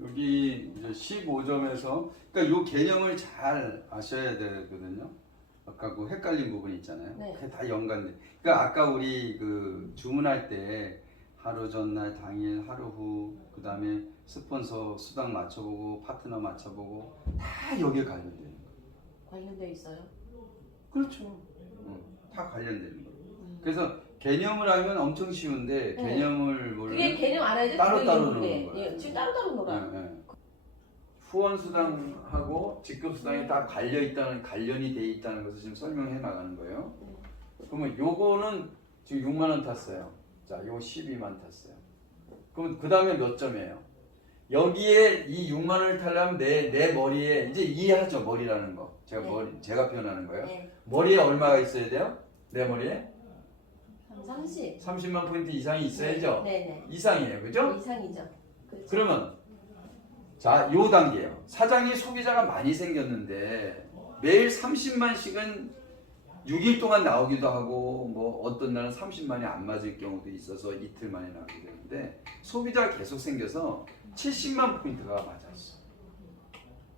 여기 이제 15점에서 그러니까 요 개념을 잘 아셔야 되거든요. 아까 그 헷갈린 부분 있잖아요. 네. 그게 다 연관돼. 그러니까 아까 우리 그 주문할 때 하루 전날, 당일, 하루 후, 그 다음에 스폰서 수당 맞춰보고 파트너 맞춰보고 다 여기에 관련되는 거예요. 관련돼 있어요. 그렇죠. 어, 다 관련되는 거예요. 음. 그래서 개념을 알면 엄청 쉬운데 네. 개념을 그게 모르면 개념 알아야지. 따로 그게 따로 이게. 노는 거예요. 예, 지금 따로 따로 놀아. 네, 네. 후원 수당하고 직급 수당이 다 갈려 있다는 관련이 돼 있다는 것을 지금 설명해 나가는 거예요. 그러면 요거는 지금 6만 원 탔어요. 자, 요 12만 탔어요. 그럼 그 다음에 몇 점이에요? 여기에 이 6만 원을 타려면 내, 내 머리에 이제 이해하죠 머리라는 거. 제가 네. 머리 제가 표현하는 거예요. 네. 머리에 얼마가 있어야 돼요? 내 머리에 30. 30만 포인트 이상이 있어야죠. 네네. 이상이에요, 그죠? 이상이죠. 그렇죠. 그러면 자, 요 단계예요. 사장이 소비자가 많이 생겼는데 매일 30만씩은 6일 동안 나오기도 하고 뭐 어떤 날은 30만이 안 맞을 경우도 있어서 이틀 만에 나오게 되는데 소비자가 계속 생겨서 70만 포인트가 맞았어.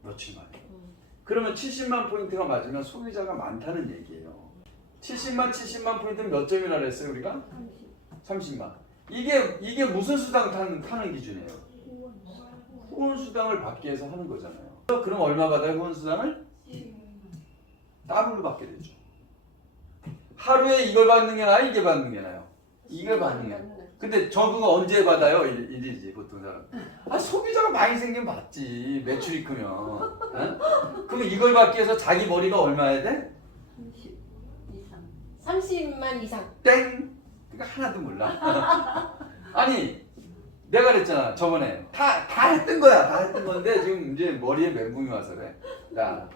며칠 만에. 음. 그러면 70만 포인트가 맞으면 소비자가 많다는 얘기예요. 70만 70만 포인트는 몇 점이나 그랬어요 우리가? 30 만. 이게 이게 무슨 수당 타는, 타는 기준이에요? 후원 수당을 받기 위해서 하는 거잖아요. 그럼 얼마 받아요 후원 수당을? 따로 받게 되죠. 하루에 이걸 받는 게 나아요? 이게 받는 게 나아요? 이걸 받는 게 나아요. 근데 저그가 언제 받아요? 일- 일이지 보통 사람. 아 소비자가 많이 생기면 받지 매출이 크면. 응? 그럼 이걸 받기 위해서 자기 머리가 얼마야 돼? 30 이상. 30만 이상. 땡. 그러니까 하나도 몰라. 아니 내가 그랬잖아 저번에 다 다 했던 거야 다 했던 건데 지금 이제 머리에 멘붕이 와서 그래. 야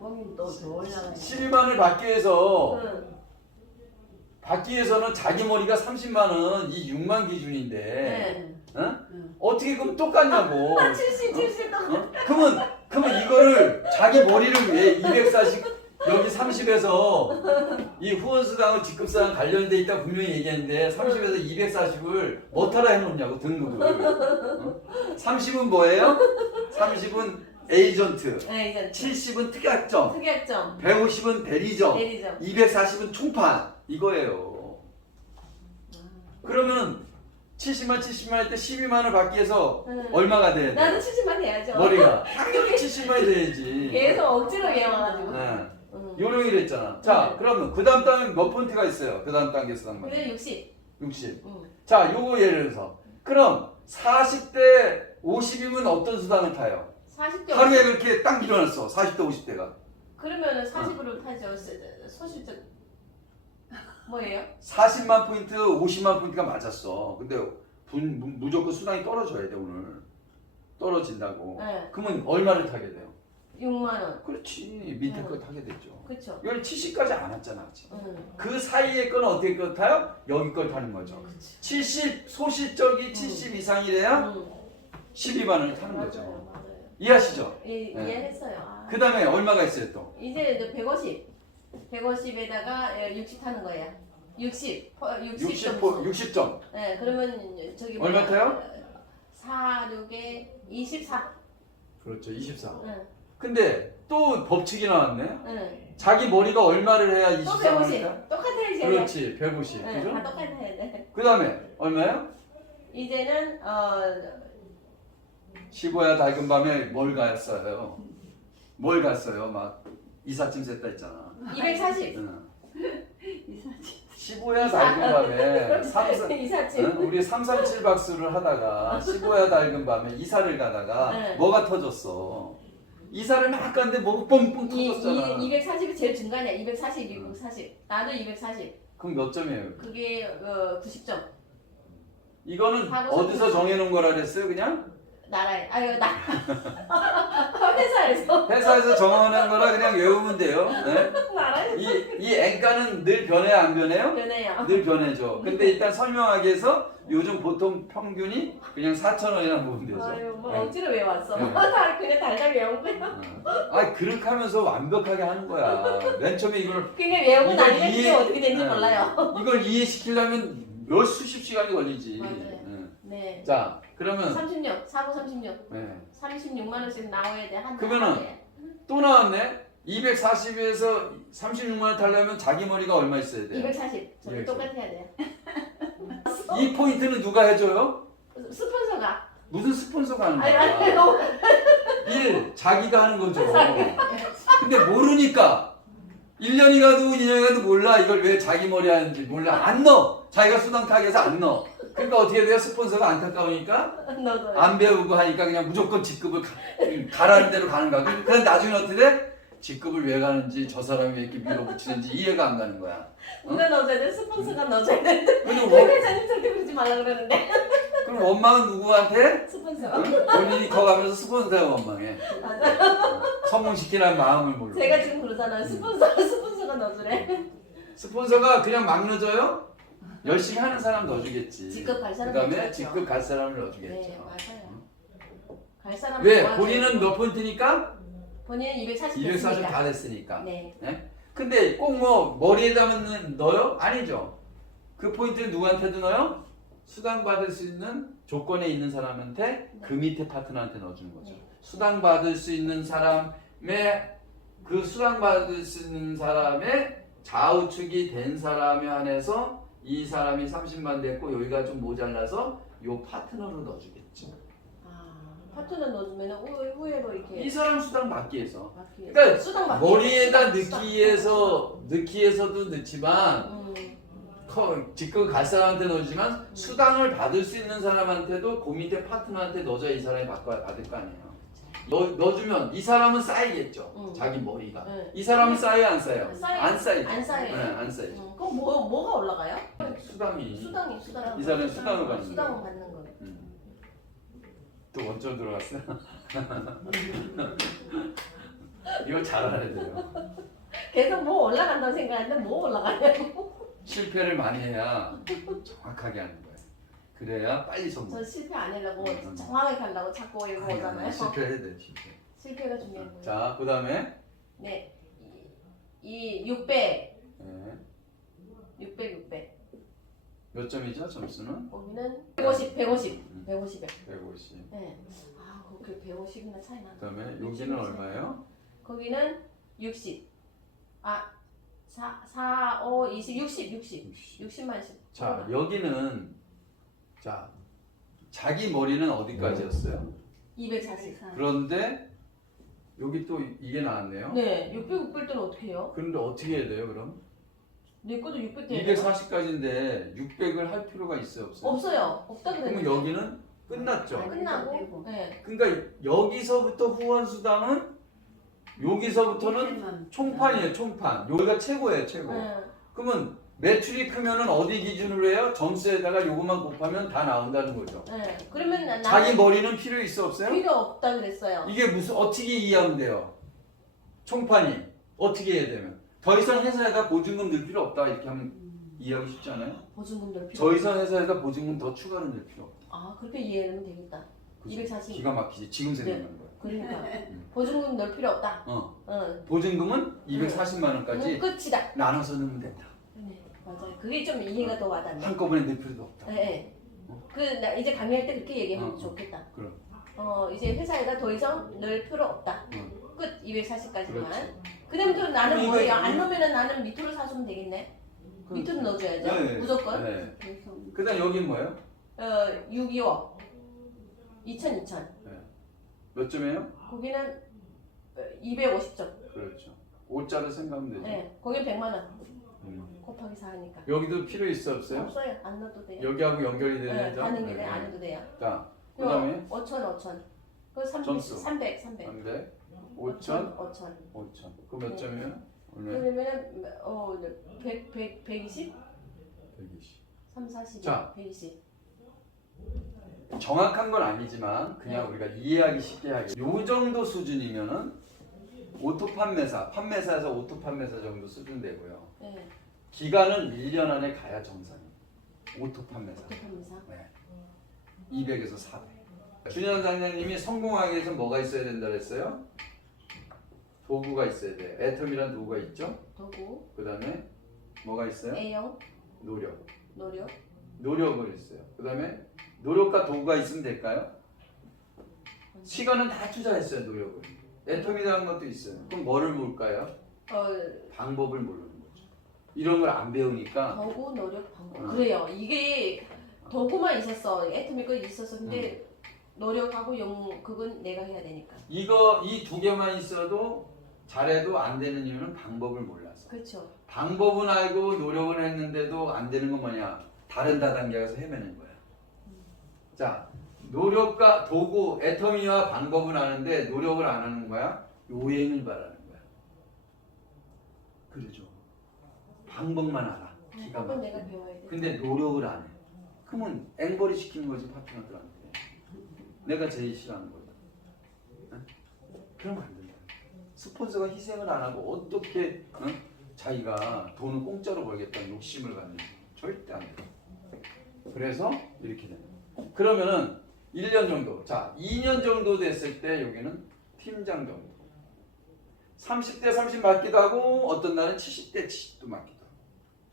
거기 또더 올라가야 12만을 받기 위해서 응. 받기 위해서는 자기 머리가 30만 원, 이 6만 기준인데 네. 응? 어떻게 그럼 똑같냐고. 70, 70 또. 어? 그러면 그러면 이거를 자기 머리를 왜240 여기 30에서 이 후원수당과 직급수당 관련돼 있다 분명히 얘기했는데 30에서 240을 못하라 해놓냐고 등급을. 어? 30은 뭐예요? 30은 에이전트, 네, 이제 70은 특약점, 특약점. 150은 대리점, 내리점. 240은 총판 이거예요. 그러면 70만 70만 할 때 12만을 받기 위해서 응. 얼마가 돼야 돼? 나도 70만 해야죠. 머리가 당연히 70만이 돼야지. 계속 억지로 외워가지고. 네. 응. 요령이라 했잖아. 자, 네. 그러면 그 다음 단계 몇 포인트가 있어요? 그 다음 단계 수당만. 근데 60. 60. 응. 자, 요거 예를 들어서. 그럼 40대 50이면 어떤 수당을 타요? 40대. 하루에 그렇게 딱 일어났어. 40대 50대가. 그러면은 40으로 타죠. 소실적 뭐예요? 40만 포인트, 50만 포인트가 맞았어. 근데 분, 무- 무조건 수당이 떨어져야 돼, 오늘. 떨어진다고. 네. 그러면 얼마를 타게 돼요? 6만 원. 그렇지. 밑에 음. 거 타게 되죠. 그렇죠. 여기 70까지 안 왔잖아. 응. 그 사이의 거는 어떻게 거 타요? 여기 걸 타는 거죠. 그렇지. 70 소실적이 70 이상이래야 응. 12만 원을 타는 맞아요. 거죠. 맞아요. 이해하시죠? 예, 네. 이해했어요. 아. 그 다음에 얼마가 있어요 또? 이제 이제 150. 150에다가 60 타는 거야. 60. 퍼- 60. 60, 점수. 60점. 네, 그러면 저기 얼마 뭐야, 타요? 4, 6에 24. 그렇죠. 24. 응. 근데 또 법칙이 나왔네. 응. 자기 머리가 얼마를 해야 또 24만을 150. 타? 똑같아야지. 그렇지. 150. 네, 그죠? 다 똑같아야 돼. 그 다음에 얼마요? 이제는 어 15야 밝은 밤에 뭘 갔어요? 뭘 갔어요? 막 이삿짐 셌다 했잖아. 240. 응. 15야 밝은 밤에. 응? 우리 337 박수를 하다가 15야 밝은 밤에 이사를 가다가 네. 뭐가 터졌어? 이사를 막 갔는데 뭐가 뻥뻥 이, 터졌잖아. 이 240이 제일 중간이야. 240, 240. 나도 240. 그럼 몇 점이에요? 그게 어 90점. 이거는 어디서 싶은- 정해놓은 거라 그랬어요? 그냥 나라에. 아유 나. 회사에서. 회사에서 정해놓은 거라 그냥 외우면 돼요. 네? 나라에 이, 이 N가는 늘 변해요? 안 변해요? 변해요. 늘 변해죠. 근데 일단 설명하기 위해서 요즘 보통 평균이 그냥 4,000원이나 보면 되죠. 아유 뭐 네. 억지로 외웠어. 네. 다 그냥 달달 외운 거야. 어. 아 그렇게 하면서 완벽하게 하는 거야. 맨 처음에 이걸 그게 외우고 나니까 이해- 어떻게 되는지 네. 몰라요. 이걸 이해시키려면 몇 수십 시간이 걸리지. 맞아요. 응. 네. 자, 그 그러면 36, 4고 36. 네. 36만 원씩 나와야 돼. 한 그러면은 달에. 또 나왔네. 240에서 36만 원 달려면 자기 머리가 얼마 있어야 돼요? 240. 저도 240. 똑같아야 돼. 이 포인트는 누가 해줘요? 스폰서가. 무슨 스폰서가 하는 아니 거야? 아니 너무 일 자기가 하는 거죠. 근데 모르니까 1년이 가도 2년이 가도 몰라 이걸 왜 자기 머리 하는지 몰라 안 넣어. 자기가 수당 타기 해서 안 넣어. 그러니까 어떻게 돼요? 스폰서가 안타까우니까. 안 배우고 하니까 그냥 무조건 직급을 가, 가라는 대로 가는 거야. 그- 그런데 나중에 어떻게 돼? 직급을 왜 가는지 저 사람이 왜 이렇게 밀어붙이는지 이해가 안 가는 거야. 누가 넣어줘야 돼? 스폰서가 넣어줘야 돼. 근데 회 원, 회장님 절대 그러지 말라 그러는데. 그럼 원망은 누구한테? 스폰서. 응? 본인이 커가면서 스폰서에 원망해. 맞아. 성공시키라는 마음을 몰라. 제가 지금 그러잖아요. 스폰서 스폰서가 넣어주래. 스폰서가 그냥 막 넣어줘요? 열심히 하는 사람 넣어주겠지. 직급 갈 사람 그다음에 넣어줘야죠. 직급 갈 사람을 네 넣어주겠죠. 맞아요. 갈 사람 왜? 본인은 몇 포인트니까? 본인은 240 240 됐으니까. 다 됐으니까. 네. 근데 꼭 뭐 머리에다만 넣어요? 아니죠. 그 포인트를 누구한테도 넣어요? 수당 받을 수 있는 조건에 있는 사람한테 그 밑에 파트너한테 넣어주는 거죠. 네. 수당 받을 수 있는 사람의 그 수당 받을 수 있는 사람의 좌우측이 된 사람에 한해서 이 사람이 30만 됐고 여기가 좀 모자라서 요 파트너로 넣어주겠죠. 아 파트너 넣어주면 후- 후회로 이렇게 이 사람 수당 받기 위해서 위해서. 그러니까 수당 받기 머리에다 위해서. 넣기 위해서 넣기 위해서도 넣지만 음, 커- 직급 갈 사람한테 넣어주지만 수당을 받을 수 있는 사람한테도 그 밑에 파트너한테 넣어줘야 이 사람이 받고 받을 거 아니에요. 넣, 넣어주면 이 사람은 쌓이겠죠. 음. 자기 머리가. 네. 이 사람은 쌓여 안 쌓여? 쌓여. 안 쌓이죠. 안 쌓여요. 네, 안 쌓이죠. 음, 그럼 뭐 뭐가 올라가요? 수당이. 수당이 수당. 이 사람은 수당을 받는 수당 받는 거. 음. 또 원점 들어갔어요? 이거 잘하네 돼요. 계속 뭐 올라간다고 생각하는데 뭐 올라가냐고. 실패를 많이 해야 정확하게 하는 거예요. 그래야 빨리 성공. 저 실패 안 하려고 음. 정확하게 가려고 자꾸 이거 아니, 오잖아요. 아니, 실패해야 돼 실패. 실패가 중요한 거예요. 자, 그 다음에 네. 이, 이 600, 네. 600, 600. 몇 점이죠 점수는? 거기는 150, 150, 음. 150에. 150. 네. 아, 그렇게 150이나 차이 나네. 그 다음에 여기는 얼마예요? 거기는 60. 아, 4, 4, 5, 20, 60, 60. 60. 60만 씩. 자, 여기는 자 자기 머리는 어디까지였어요? 240. 그런데 여기 또 이게 나왔네요. 네, 600, 600 때는 어떻게 해요? 그런데 어떻게 해야 돼요, 그럼? 내 것도 600 돼요. 240까지인데 600을 할 필요가 있어요, 없어요? 없어요. 없다 그러면. 여기는 끝났죠. 끝나고. 네. 그러니까 여기서부터 후원 수당은 여기서부터는 총판이에요, 총판. 여기가 최고예요, 최고. 네. 그러면 매출이 크면은 어디 기준으로 해요? 점수에다가 요것만 곱하면 다 나온다는 거죠. 네. 그러면 나, 자기 나는 머리는 필요 있어 없어요? 필요 없다 그랬어요. 이게 무슨 어떻게 이해하면 돼요? 총판이 어떻게 해야 되면 더 이상 회사에다 보증금 넣을 필요 없다 이렇게 하면 이해하기 쉽지 않아요? 보증금들 필요 더 이상 회사에다 보증금 더 추가로 넣을 필요 없다. 아, 그렇게 이해하면 되겠다. 그죠? 240. 기가 막히지. 지금 생각난 거야. 그러니까 음. 보증금 넣을 필요 없다. 어 어. 보증금은 240만 원까지 음, 끝이다. 나눠서 넣으면 된다. 네, 맞아요. 그게 좀 이해가 더 와닿네. 한꺼번에 넣을 필요도 없다. 네, 네. 그 나 이제 강의할 때 그렇게 얘기하면 어, 어. 좋겠다. 그럼. 어 이제 회사에다 더 이상 넣을 필요 없다. 응. 끝 240까지만. 그렇지. 그다음 또 나는 그럼 뭐예요? 이거- 안 넣으면은 나는 밑으로 사주면 되겠네. 밑으로 넣어줘야죠. 네, 무조건. 네. 그래서 그다음 여긴 뭐예요? 어 625, 2000, 2000. 몇 점이에요? 거기는 250점. 그렇죠. 5자를 생각하면 되죠. 네, 거기 100만 원 음. 곱하기 4 하니까. 여기도 필요 있어 없어요? 없어요. 안 넣어도 돼요. 여기하고 연결이 네, 되는 점. 가는 길에 안 해도 돼요. 자, 그다음에 5천, 5천. 그 300, 점수. 300, 300. 300, 5천, 5천. 5천. 그몇 네. 점이에요? 오늘 그러면은 어 100, 100, 120, 120. 3, 40, 자. 120. 정확한 건 아니지만 그냥 네. 우리가 이해하기 쉽게 하기. 요 정도 수준이면은 오토 판매사, 판매사에서 오토 판매사 정도 수준 되고요. 네, 기간은 1년 안에 가야 정상이에요. 오토 판매사. 어떡합니까? 네. 200에서 400. 준현 장장님이 성공하기 위해서 뭐가 있어야 된다 그랬어요? 도구가 있어야 돼. 애텀이란 도구가 있죠. 도구, 그 다음에 뭐가 있어요? A형, 노력. 노력, 노력을 있어요. 그 다음에 노력과 도구가 있으면 될까요? 시간은 다 투자했어요 노력을. 애텀이라는 것도 있어요. 그럼 뭐를 모를까요? 어, 방법을 모르는 거죠. 이런 걸 안 배우니까 도구 노력 방법. 어. 그래요. 이게 도구만 있었어. 애터미 거 있었어. 근데 음. 노력하고 영 그건 내가 해야 되니까. 이거 이 두 개만 있어도 잘해도 안 되는 이유는 방법을 몰라서. 그렇죠. 방법은 알고 노력은 했는데도 안 되는 건 뭐냐? 다른 다단계 에서 헤매는 거야. 자, 노력과 도구, 애터미와 방법은 아는데 노력을 안 하는 거야? 요행을 바라는 거야. 그러죠. 방법만 알아. 기가. 내가 배워야 돼. 근데 노력을 안 해. 그러면 앵벌이 시키는 거지 파트너들한테. 내가 제일 싫어하는 거야. 응? 그러면 안 된다. 스폰서가 희생을 안 하고 어떻게 응? 자기가 돈을 공짜로 벌겠다는 욕심을 갖는지 절대 안 돼. 그래서 이렇게 됩니다. 그러면은 1년 정도, 자 2년 정도 됐을 때 여기는 팀장 정도. 30대 30 맞기도 하고 어떤 날은 70대 70도 맞기도 하고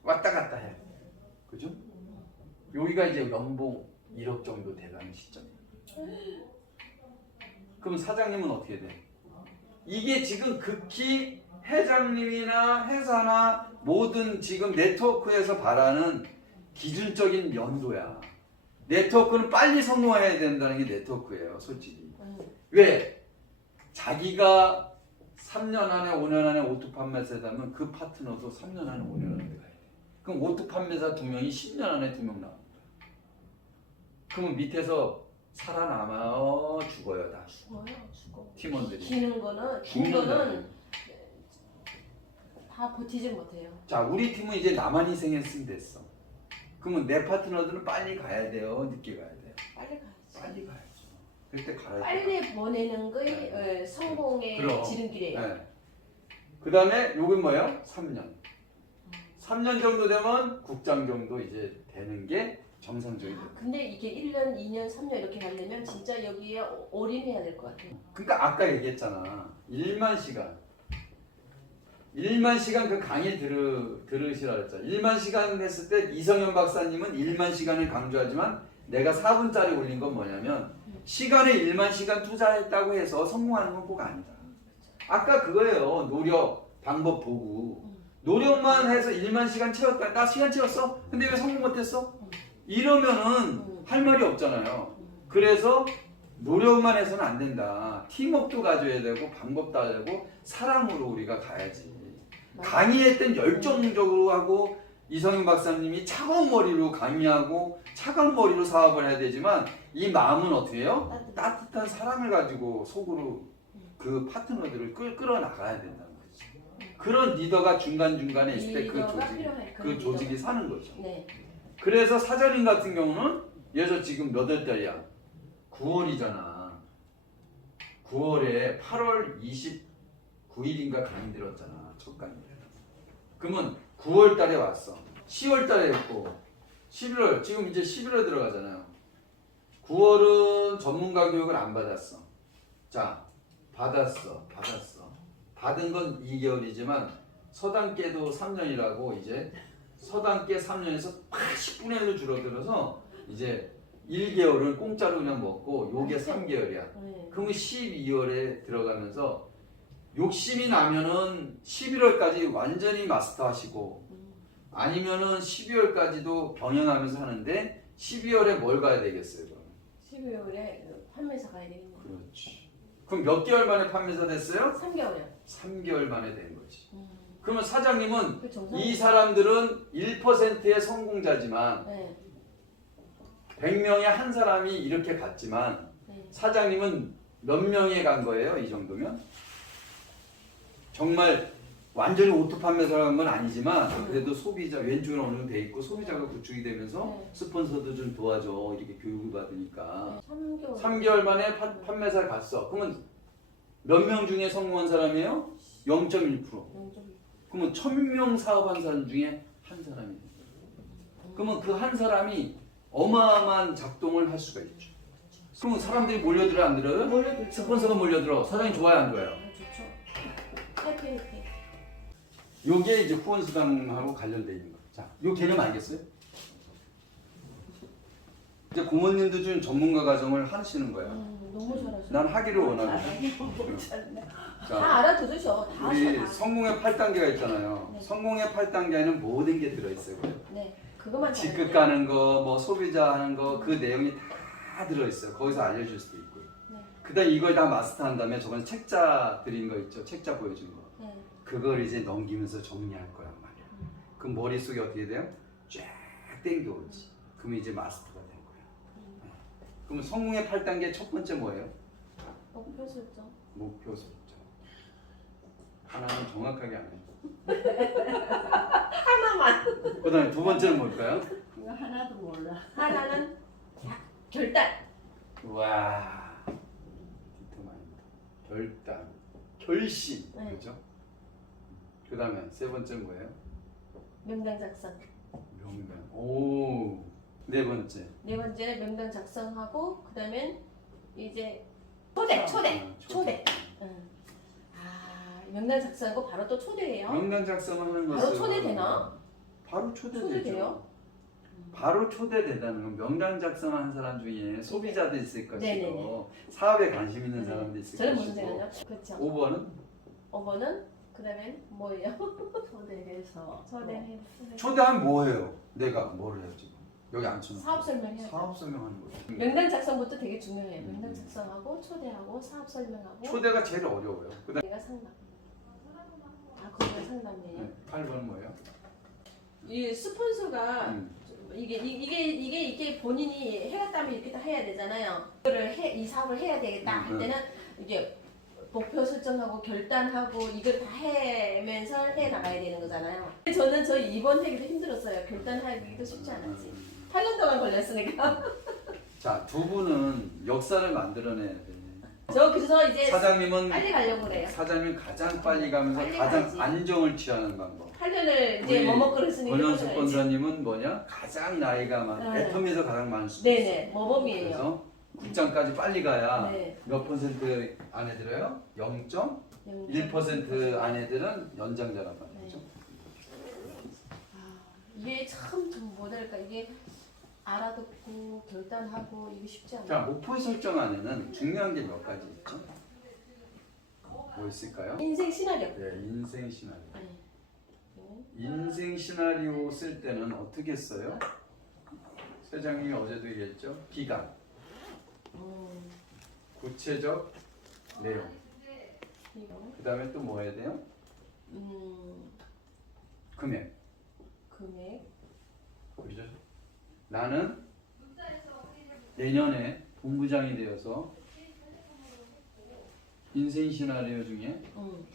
왔다 갔다 해. 그죠? 여기가 이제 연봉 1억 정도 돼가는 시점이에요. 그럼 사장님은 어떻게 돼? 이게 지금 극히 회장님이나 회사나 모든 지금 네트워크에서 바라는 기준적인 연도야. 네트워크는 빨리 성공해야 된다는 게 네트워크예요, 솔직히. 응. 왜? 자기가 3년 안에 5년 안에 오토 판매사다면 그 파트너도 3년 안에 5년 안에 돼. 그럼 오토 판매사 두 명이 10년 안에 두 명 나옵니다. 그러면 밑에서 살아남아 죽어요 다 죽어요. 죽어. 팀원들이. 기는 거는 긴 죽는 거는. 다 버티지 못해요. 자 우리 팀은 이제 나만 희생했으면 됐어. 그러면 내 파트너들은 빨리 가야 돼요, 늦게 가야 돼요. 빨리 가야지. 빨리 가야죠. 그때 가야 돼. 빨리 보내는 게 어, 성공의 그럼. 지름길이에요. 네. 그 다음에 요건 뭐예요? 3년. 3년 정도 되면 국장 정도 이제 되는 게 정상적이 돼요. 아, 근데 이게 1년, 2년, 3년 이렇게 가려면 진짜 여기에 올인해야 될 것 같아요. 그러니까 아까 얘기했잖아. 1만 시간. 1만 시간 그 강의 들으, 들으시라 그랬잖아. 1만 시간 했을 때 이성현 박사님은 1만 시간을 강조하지만 내가 4분짜리 올린 건 뭐냐면 시간에 1만 시간 투자했다고 해서 성공하는 건 꼭 아니다. 아까 그거예요. 노력, 방법, 도구. 노력만 해서 1만 시간 채웠다. 나 시간 채웠어? 근데 왜 성공 못했어? 이러면은 음. 할 말이 없잖아요. 그래서 노력만 해서는 안 된다. 팀워크도 가져야 되고 방법도 알야 되고 사랑으로 우리가 가야지. 강의할 땐 열정적으로 하고 이성윤 박사님이 차가운 머리로 강의하고 차가운 머리로 사업을 해야 되지만 이 마음은 어떻게 해요? 따뜻한 사랑을 가지고 속으로 그 파트너들을 끌, 끌어 나가야 거지. 그런 리더가 중간중간에 있을 때 그 리더가 조직, 필요해. 그 그런 조직이 리더가. 사는 거죠. 네. 그래서 사장님 같은 경우는 예서 지금 몇 월 달이야? 9월이잖아. 9월에 8월 29일인가 강의 들었잖아. 첫 강의. 그러면 9월 달에 왔어. 10월 달에 했고 11월 지금 이제 11월 들어가잖아요. 9월은 전문가 교육을 안 받았어. 자, 받았어. 받았어. 받은 건 2개월이지만 서당계도 3년이라고 이제 서당계 3년에서 80분의 1로 줄어들어서 이제 1개월은 공짜로 그냥 먹고 요게 3개월이야. 네. 그러면 12월에 들어가면서 욕심이 나면은 11월까지 완전히 마스터하시고 음. 아니면은 12월까지도 병행하면서 하는데 12월에 뭘 가야 되겠어요? 그럼? 12월에 판매사 가야 되는 거. 그렇지. 그럼 몇 개월 만에 판매사 됐어요? 3개월이요. 3개월 만에 된 거지. 음. 그러면 사장님은 그 정상. 이 사람들은 1%의 성공자지만 네. 100명에 한 사람이 이렇게 갔지만 네. 사장님은 몇 명에 간 거예요? 이 정도면? 정말 완전히 오토 판매사라는 건 아니지만 그래도 소비자 왼쪽에 어느 정도 돼 있고 소비자가 구축이 되면서 네. 스폰서도 좀 도와줘 이렇게 교육을 받으니까 3개월. 3개월 만에 파- 판매사를 갔어 그러면 몇 명 중에 성공한 사람이에요? 0.1% 그러면 1000명 사업한 사람 중에 한 사람이 돼요. 그러면 그 한 사람이 어마어마한 작동을 할 수가 있죠 그러면 사람들이 몰려들어 안 들어요? 몰려들죠. 스폰서가 몰려들어 사장님 좋아요 안 좋아요? 아, 좋죠. 해피. 요게 이제 후원 수당하고 관련돼 있는 거. 자, 요 개념 알겠어요? 이제 고모님도 좀 전문가 과정을 하시는 거야. 음, 너무 잘하셔. 난 하기를 원하고. 다 자, 알아들으셔. 다 하셔. 우리 다. 성공의 8단계가 있잖아요. 네. 성공의 8단계에는 모든 게 들어있어요. 네, 그것만 직급 가는 거, 뭐 소비자 하는 거, 그 내용이 다 들어있어요. 거기서 알려줄 수도 있고. 네. 그다음 이걸 다 마스터한 다음에 저번에 책자 드린 거 있죠. 책자 보여준 거. 네. 그걸 이제 넘기면서 정리할 거란 말이야. 그 머릿속에 어떻게 돼요? 쫙 땡겨오지. 그러면 이제 마스터가 된 거야. 네. 그럼 성공의 8단계 첫 번째 뭐예요? 목표 설정. 목표 설정. 하나는 정확하게 안 해. 하나만. 그 다음에 두 번째는 뭘까요? 이거 하나도 몰라. 하나는 결단. 와. 디터마인드. 결단. 결심. 네. 그죠? 그 다음에 세 번째는 뭐예요? 명단 작성. 명단. 오. 네 번째. 네 번째 명단 작성하고 그다음엔 이제 초대, 초대, 아, 초대. 응. 아 명단 작성하고 바로 또 초대예요. 명단 작성하는 것은 바로 초대되나? 바로 초대되죠. 초대돼요? 바로 초대되다는 건 명단 작성한 사람 중에 소비자도 있을 것이고 네네네. 사업에 관심 있는 네. 사람도 있을 저는 무슨 것이고 생각이요? 그렇죠. 5번은 5번은 그다음엔 뭐예요? 초대해서 초대. 초대하면 뭐예요? 내가 뭐를 해요 지금 여기 앉혀놓고 사업 설명해요. 사업 설명하는 거예요. 명단 작성부터 되게 중요해요. 음. 명단 작성하고 초대하고 사업 설명하고 초대가 제일 어려워요. 그다음 내가 상담. 아 그거가 상담이에요. 네, 8번은 뭐예요? 이 스폰서가 음. 이게 이- 이게 이게 이게 본인이 해갔다면 이렇게 다 해야 되잖아요. 이거를 해, 이 사업을 해야 되겠다 할 음, 때는 이게 목표 설정하고 결단하고 이걸 다 해면서 해 나가야 되는 거잖아요. 저는 저 이번 회기도 힘들었어요. 결단하기도 쉽지 않았지. 8년 동안 걸렸으니까. 자, 두 분은 역사를 만들어내야 돼. 저 그래서 이제 사장님은 빨리 가려고 그래요. 사장님 가장 빨리 가면서 빨리 가장 가야지. 안정을 취하는 방법. 8년을 이제 우리 머뭇거렸으니까 권현숙. 권사님은 뭐냐? 가장 나이가 많, 네. 애터미에서 가장 많을 수도 있어요. 네네 모범이에요. 그래서 국장까지 빨리 가야 네. 몇 퍼센트 안에 들어요? 0.1% 영점. 안에 들은 연장자란 말이죠. 네. 이게 참좀 뭐랄까 이게 알아듣고 결단하고 이게 쉽지 않아요. 자, 목표 설정 안에는 중요한 게 몇 가지 있죠? 뭐 있을까요? 인생 시나리오. 네, 인생 시나리오. 네. 네. 인생 시나리오 쓸 때는 어떻게 써요? 세장님이 어제도 얘기했죠. 기간, 음, 구체적 내용. 이거. 그 다음에 또 뭐 해야 돼요? 음, 금액. 금액. 그죠? 나는 내년에 본부장이 되어서 인생 시나리오 중에 음,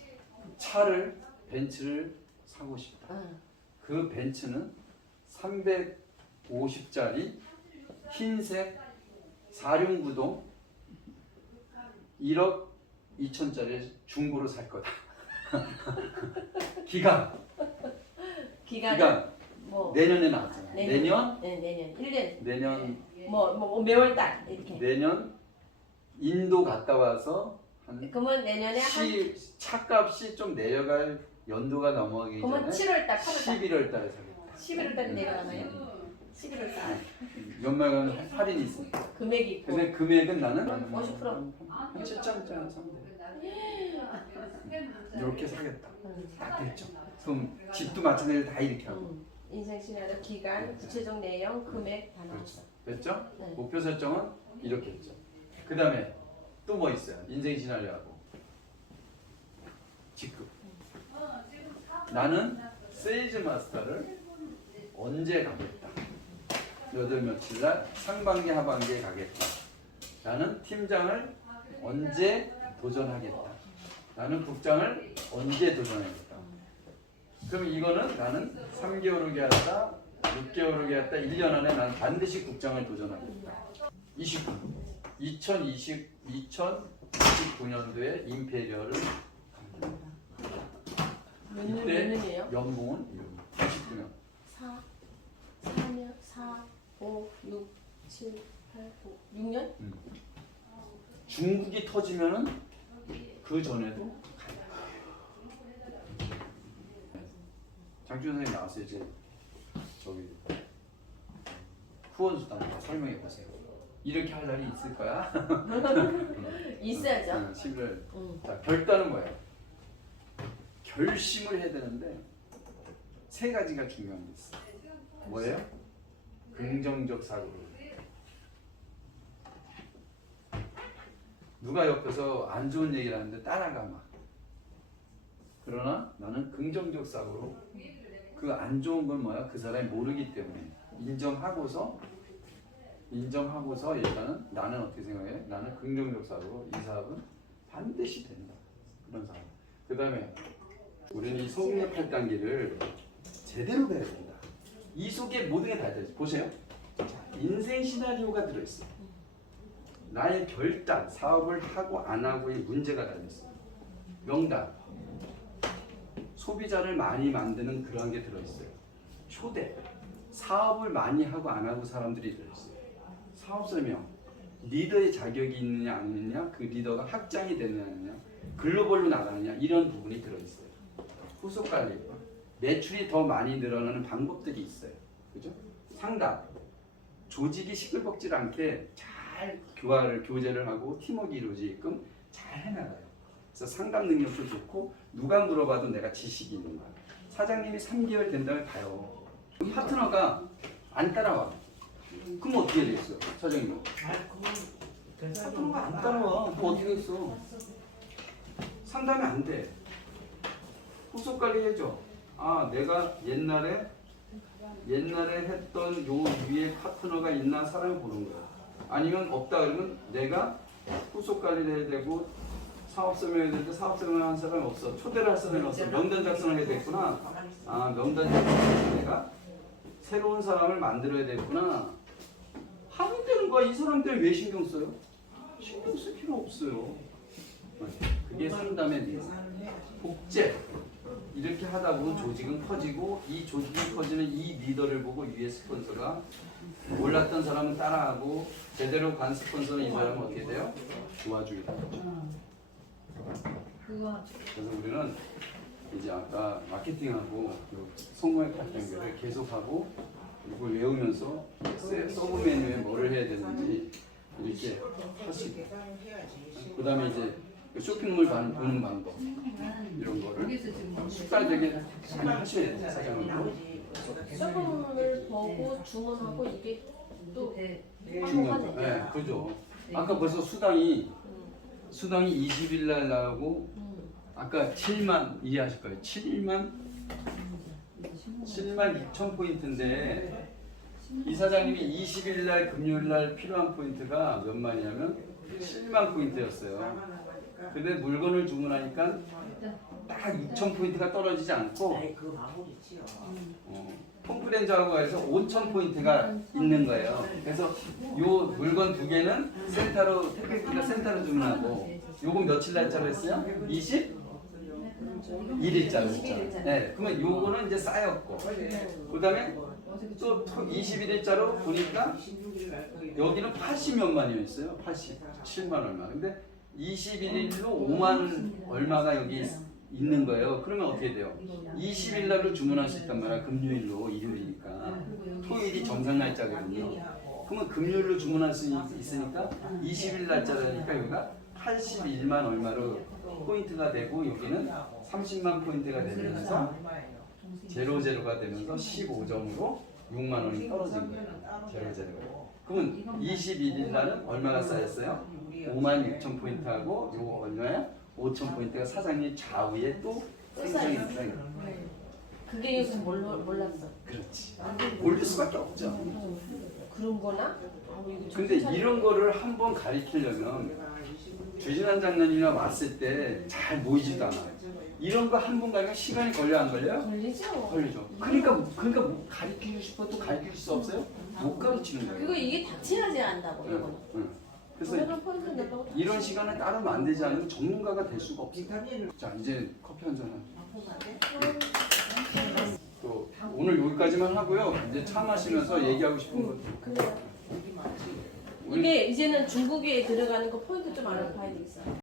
차를 벤츠를 사고 싶다. 아, 그 벤츠는 350짜리 흰색 사륜구동 1억 2천짜리 중고로 살 거다. 기간, 기간. 기간 뭐. 내년에 나왔잖아. 내년. 내년, 네, 내년. 1년. 내년, 뭐, 뭐, 매월 달 이렇게. 내년 인도 갔다 와서 한 그러면 내년에 한 시, 차값이 좀 내려갈 연도가 넘어가기 그러면 전에 7월 달, 8월 달. 11월 달에 사겠다. 11월 달에 내려가나요? 11월 달. 연말가면 할인이 있으니까. 금액이 있고. 근데 금액은 나는 50%. 한 7천짜리 사면 돼. 이렇게 사겠다. 음. 딱 됐죠. 그럼 집도 마찬가지로 다 이렇게 하고. 음, 인생 시나리오 기간, 구체적 내용, 금액 다 나왔어. 됐죠? 네. 목표 설정은 이렇게 했죠. 그 다음에 또 뭐 있어요? 인생 시나리오하고 직급. 나는 세일즈 마스터를 언제 가겠다. 여덟 며칠 날 상반기 하반기에 가겠다. 나는 팀장을 언제 도전하겠다. 나는 국장을 언제 도전하겠다. 그럼 이거는 나는 3개월 후에 하다, 6개월 후에 하다, 1년 안에 나는 반드시 국장을 도전하겠다. 29. 2020, 2029년도에 임페리얼을 갑니다. 몇 년, 몇 이때 년이에요? 연봉은 29년. 4, 4년, 4, 5, 6, 7, 8, 9, 6년? 중국이 터지면은 그 전에도 장준 선생님 나왔어요 이제 저기 후원 수당 설명해 보세요. 이렇게 할 날이 있을 거야? 있어야죠. 응, 11월. 응. 자, 결단은 뭐예요? 결심을 해야 되는데 세 가지가 중요한 게 있어. 뭐예요? 긍정적 사고. 누가 옆에서 안 좋은 얘기를 하는데 따라가 막. 그러나 나는 긍정적 사고로 그 안 좋은 건 뭐야? 그 사람이 모르기 때문에 인정하고서 인정하고서 일단은 나는 어떻게 생각해? 나는 긍정적 사고로 이 사업은 반드시 된다. 그런 사람. 그 다음에 우리는 이 소금력 8단계를 제대로 배워야 된다. 이 속에 모든 게 다 들어있어. 보세요. 자, 인생 시나리오가 들어있어. 나의 결단, 사업을 하고 안 하고의 문제가 달려있어. 명단. 소비자를 많이 만드는 그런 게 들어있어요. 초대. 사업을 많이 하고 안 하고 사람들이 들어있어요. 사업 설명. 리더의 자격이 있느냐 안 있느냐, 그 리더가 확장이 되느냐, 글로벌로 나가느냐 이런 부분이 들어있어요. 후속 관리. 매출이 더 많이 늘어나는 방법들이 있어요. 그죠? 상담. 조직이 시끌벅질 않게 잘 교화를 교제를 하고 팀워크 이루어지게끔 잘 해나가요. 그래서 상담 능력도 좋고 누가 물어봐도 내가 지식이 있는 거야. 사장님이 3개월 된 다음에 가요. 파트너가 안 따라와. 그럼 어떻게 되겠어? 사장님은? 파트너가 안 따라와. 그럼 어떻게 됐어? 상담이 안 돼. 후속 관리 해줘. 아, 내가 옛날에 옛날에 했던 요 위에 파트너가 있나 사람을 보는 거야. 아니면 없다 그러면 내가 후속 관리를 해야 되고 사업 설명해야 되는데 사업 설명하는 사람이 없어. 초대를 할 사람이 없어. 명단 작성을 해야 되겠구나. 아, 명단 작성해서 내가 새로운 사람을 만들어야 되겠구나. 하면 되는 거야. 이 사람 때문에 왜 신경 써요? 신경 쓸 필요 없어요. 그게 상담의 내용. 복제. 이렇게 하다 보면 조직은 커지고 이 조직이 커지는 이 리더를 보고 위에 스폰서가 몰랐던 사람은 따라하고 제대로 간 스폰서는 이 사람은 어떻게 돼요? 도와주게. 그거 그래서 우리는 이제 아까 마케팅하고 요 성공의 연결을 계속하고 이걸 외우면서 세- 서브 메뉴에 뭐를 해야 되는지 이렇게 하시고 그 다음에 이제 그 쇼핑몰 반- 보는 방법 이런 거를 여기서 지금 습관적인 많이 하셔야 돼요 사장님도 쇼핑을 보고 주문하고 이게 또 중요한 거. 네, 그죠. 아까 벌써 수당이 수당이 20일 날 나오고 음. 아까 7만 이해하실 거예요. 7만 7만 2천 포인트인데 이 사장님이 20일 날 금요일 날 필요한 포인트가 몇 만이냐면 7만 포인트였어요. 근데 물건을 주문하니까 딱 2천 포인트가 떨어지지 않고 어, 컴프렌즈하고 해서 5천 포인트가 있는 거예요. 그래서 요 물건 두 개는 센터로 택배기가 센터로 주문하고 요건 며칠 날짜로 했어요? 20? 1일짜로 했잖아요. 네, 그러면 요거는 이제 쌓였고 그 다음에 또 21일자로 보니까 여기는 80몇만이었어요. 있어요. 80, 7만 얼마. 근데 21일로 5만 얼마가 여기 있- 있는 거예요. 그러면 어떻게 돼요? 20일 날로 주문할 수 있단 말이야. 금요일로 일요일이니까. 토요일이 정상 날짜거든요. 그러면 금요일로 주문할 수 있- 있으니까 20일 날짜라니까 여기가 81만 얼마로 포인트가 되고 여기는 30만 포인트가 되면서 제로 제로가 되면서 15점으로 6만 원이 떨어진 거예요. 제로 제로가. 그러면 21일 날은 얼마나 쌓였어요? 5만 6천 포인트하고 요 얼마야? 5천 포인트가 사장님 좌우에 또 생성이 있어요. 그게 요새 몰라, 몰랐어. 그렇지. 올릴 수밖에 없죠. 어, 그런 거나? 아, 이거 좀 근데 괜찮네. 이런 거를 한번 가리키려면 주진환 장관이나 왔을 때 잘 모이지도 않아. 이런 거 한 번 가면 시간이 걸려 안 걸려요? 걸리죠. 걸리죠. 그러니까 그러니까 뭐 가르치고 싶어도 가르칠 수 없어요? 못 가르치는 거예요. 그리고 이게 닥치하지 않는다고 응, 이거는. 응. 그래서 이런 시간을 따로 만들지 않으면 전문가가 될 수가 없어요. 자 이제 커피 한 잔. 또 오늘 여기까지만 하고요. 이제 차 마시면서 얘기하고 싶은 거. 그래요. 이게 이제는 중국에 들어가는 거 포인트 좀 알아봐야 되겠어.